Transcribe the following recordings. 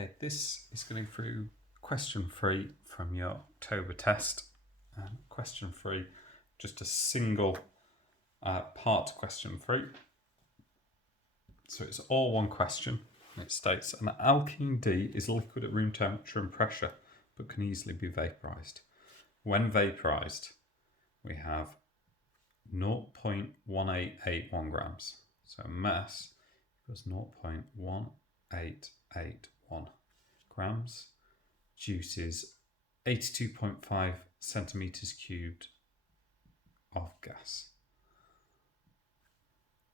Okay, this is going through question 3 from your October test. Question 3, just a single part question 3. So it's all one question. It states, an alkene D is liquid at room temperature and pressure, but can easily be vaporized. When vaporized, we have 0.1881 grams. So mass equals 0.1881 grams. Juice is 82.5 centimeters cubed of gas.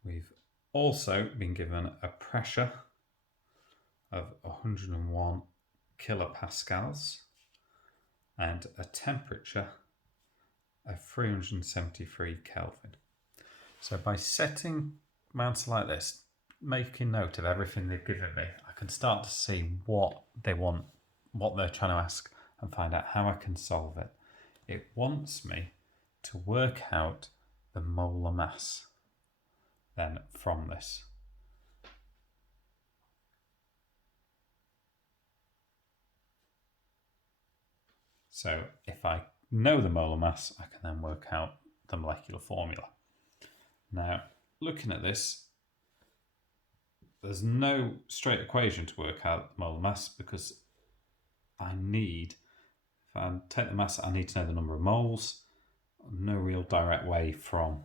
We've also been given a pressure of 101 kilopascals and a temperature of 373 Kelvin. So by setting amounts like this, making note of everything they've given me, I can start to see what they want, what they're trying to ask, and find out how I can solve it. It wants me to work out the molar mass then from this. So if I know the molar mass, I can then work out the molecular formula. Now, looking at this, there's no straight equation to work out the molar mass because if I take the mass, I need to know the number of moles. No real direct way from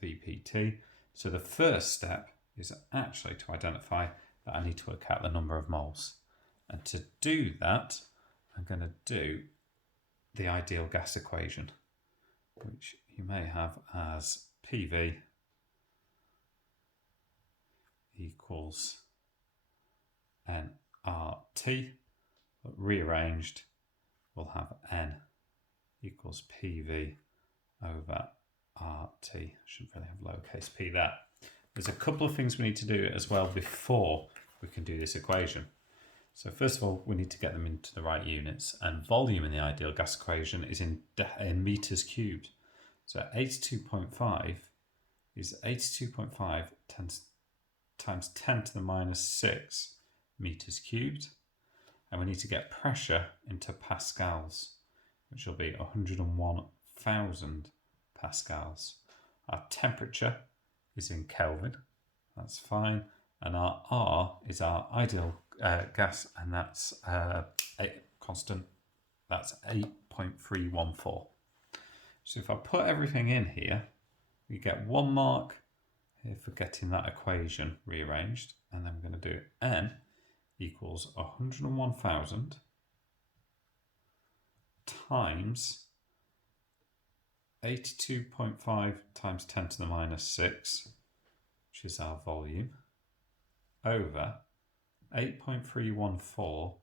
VPT. So the first step is actually to identify that I need to work out the number of moles. And to do that, I'm going to do the ideal gas equation, which you may have as PV equals nRT, but rearranged we'll have N equals PV over RT. I shouldn't really have lowercase p there. There's a couple of things we need to do as well before we can do this equation. So first of all, we need to get them into the right units, and volume in the ideal gas equation is in meters cubed. So 82.5 is 82.5 times 10 to the minus 6 meters cubed. And we need to get pressure into pascals, which will be 101,000 pascals. Our temperature is in Kelvin, that's fine. And our R is our ideal gas, and that's a constant, that's 8.314. So if I put everything in here, we get 1 mark here for getting that equation rearranged, and then we're going to do N equals 101,000 times 82.5 times 10 to the minus 6, which is our volume, over 8.314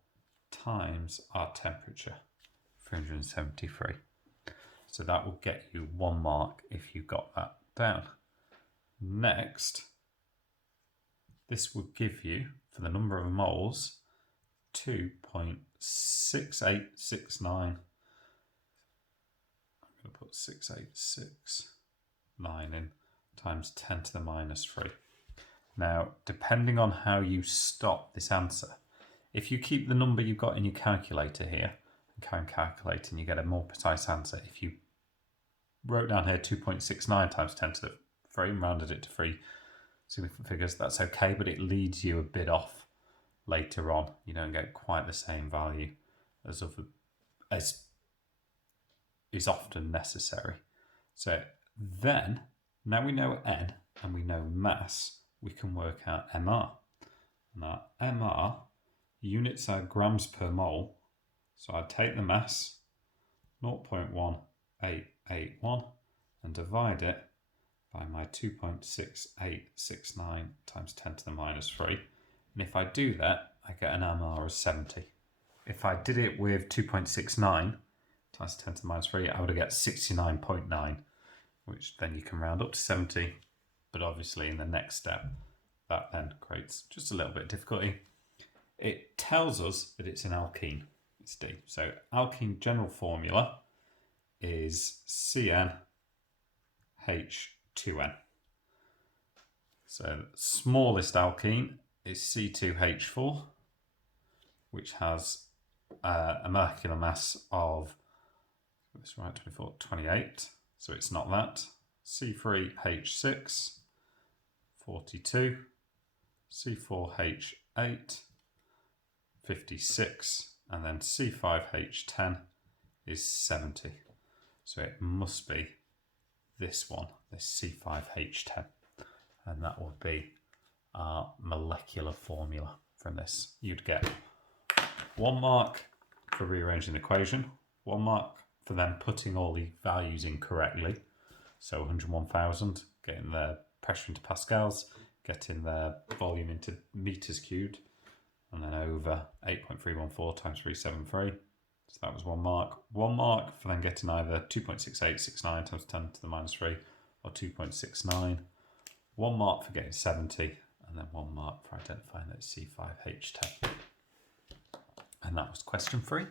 times our temperature, 373. So that will get you 1 mark if you got that down. Next, this would give you, for the number of moles, 2.6869. I'm going to put 6869 in times 10 to the minus 3. Now, depending on how you stop this answer, if you keep the number you've got in your calculator here and can calculate, and you get a more precise answer. If you wrote down here 2.69 times 10 to the 3 and rounded it to 3 significant figures, that's okay, but it leads you a bit off later on. You don't get quite the same value as is often necessary. So then, now we know N and we know mass, we can work out MR. And our MR units are grams per mole. So I'd take the mass, 0.1881, and divide it by my 2.6869 times 10 to the minus 3. And if I do that, I get an MR of 70. If I did it with 2.69 times 10 to the minus 3, I would get 69.9, which then you can round up to 70. But obviously in the next step, that then creates just a little bit of difficulty. It tells us that it's an alkene, it's D. So alkene general formula is CnH2n. So smallest alkene is C2H4, which has a molecular mass of, this right, 28, so it's not that. C3H6, 42, C4H8, 56, and then C5H10 is 70. So it must be this one, this C5H10, and that would be our molecular formula from this. You'd get 1 mark for rearranging the equation, 1 mark for them putting all the values in correctly. So 101,000, getting their pressure into pascals, getting their volume into meters cubed, and then over 8.314 times 373. So that was 1 mark. 1 mark for then getting either 2.6869 times 10 to the minus 3 or 2.69. 1 mark for getting 70, and then 1 mark for identifying that it's C5H10. And that was question 3.